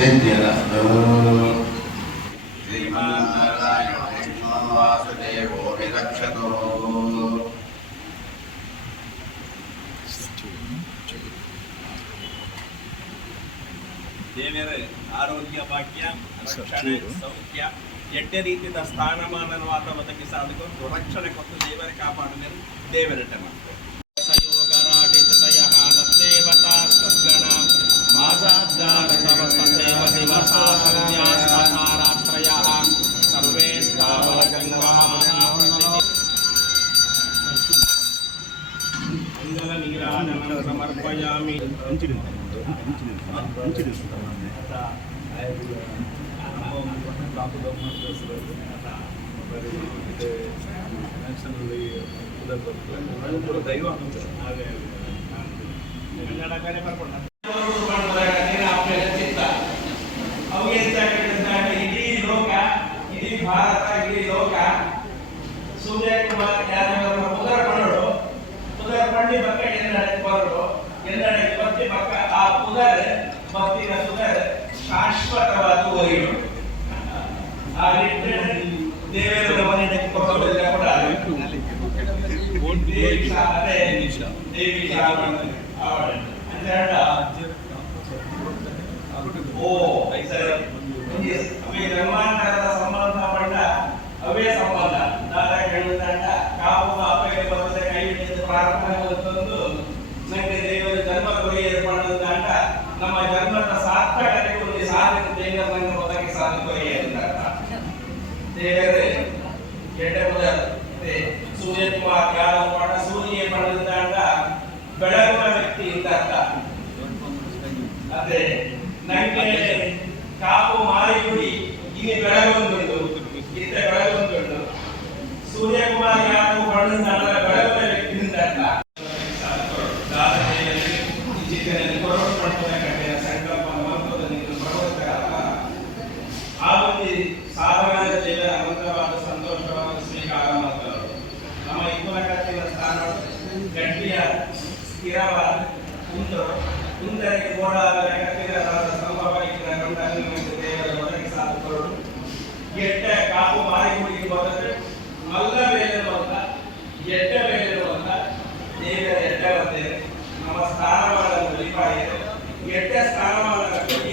सिद्ध्यरस्तु श्रीमन्नारायणो वासुदेवो विरक्षतु ದೇವರ ಆರೋಗ್ಯ ಭಾಗ್ಯ ರಕ್ಷಣೆ ಸೌಖ್ಯ ಎಡ್ಡೆ ರೀತಿಯ ಸ್ಥಾನಮಾನವಾದ ಒದಗಿಸಿ ಅದಕ್ಕೊಂದು ರಕ್ಷಣೆ ಕೊಟ್ಟು ದೇವರ ಕಾಪಾಡಲು ದೇವರಟ ಮಾಡ್ತಾರೆ ಸಮರ್ಪಯಾಮಿ ದೈವ ಇಡೀ ಲೋಕ ಇಡೀ ಭಾರತ ಇಡೀ ಲೋಕ ಸೂರ್ಯಕುಮಾರ್ ಯಾದವ್ ಪುದರ್ ಪಂಡಿ ಬಕ್ಕ ಎಂದಡೆ ಬತ್ತಿ ಬಕ್ಕ ಆ ಪುದರ್ ಬತ್ತಿನ ಸುದರ್ ಶಾಶ್ವತವಾದ ಒಯ್ಯು ಆ ನಿಟ್ಟಿನಲ್ಲಿ ದೇವರ ಮನೆಗೆ ಕೊಟ್ಟೋದಿಲ್ಲ ಕೂಡ ಧರ್ಮಾಂತರದ ಸಂಬಂಧ ಪಟ್ಟ ಅವೇ ಸಂಬಂಧ ದಾದ ಹೇಳುವುದಂತ ಕಾವು ಅಪ್ಪಗೆ ಬರ್ತದೆ ಕೈ ಹಿಡಿದು ಪ್ರಾರ್ಥನೆ ತಂದು ನನಗೆ ದೇವರ ಜನ್ಮ ಕೊರಿಯದು ಮಾಡುವುದಂತ ನಮ್ಮ ಜನ್ಮದ ಸಾರ್ಥಕತೆ ಒಂದು ಸಾಧನ ದೇವರನ್ನು ಒದಗಿ ಸಾಧು ಕೊರಿಯದಂತ ದೇವರೇ ಕೆಟ್ಟ ಮೊದಲು ಸೂರ್ಯಕುಮಾರ್ ಯಾದವ್ ಪಣ ಸೂರ್ಯ ಪಡೆದಂತ ಬೆಳಗುವ ವ್ಯಕ್ತಿ ಅಂತ ಅದೇ ನನಗೆ ಕಾಪು ಮಾರಿಗುಡಿ ಇಲ್ಲಿ ಬೆಳಗೊಂದುಂಟು ಇತ್ತ ಬೆಳಗೊಂದುಂಟು ಸೂರ್ಯಕುಮಾರ್ ಯಾದವ್ ಪಡೆದಂತ ಬೆಳಗುವ ವ್ಯಕ್ತಿ ಅಂತ ಸಂಕಲ್ಪ ಆ ಒಂದು ಸಾಧನದ ದೇವರ ಅನಂತವಾದ ಸಂತೋಷವಾದ ಸ್ವೀಕಾರ ಮಾಡ್ತಾರೆ. ನಮ್ಮ ಇಪ್ಪನ ಸ್ಥಾನ ಗಟ್ಟಿಯ ಸ್ಥಿರವಾದ ಕುಂದರಿಗೆ ಓಡಾದ ಕತ್ತಿರವಾದ ಸಂಭವವಾಗಿನ ಗಂಡನ್ನು ದೇವರ ಒದಗಿ ಸಾಧುಗಳು ಎಟ್ಟ ಕಾಪು ಮಾರಿಗುಡಿಗೆ ಹೋದರೆ ಮಲ್ಲ ಬೇಲಿರುವಂತ ಎಟ್ಟ ಬೇಲಿರುವಂತ ದೇವರ ಎಟ್ಟ ಬರ್ತೇವೆ ನಮ್ಮ ಸ್ಥಾನಮಾನವನ್ನು ಬಲಿಪಾಯಿದೆ ಎಟ್ಟ ಸ್ಥಾನಮಾನ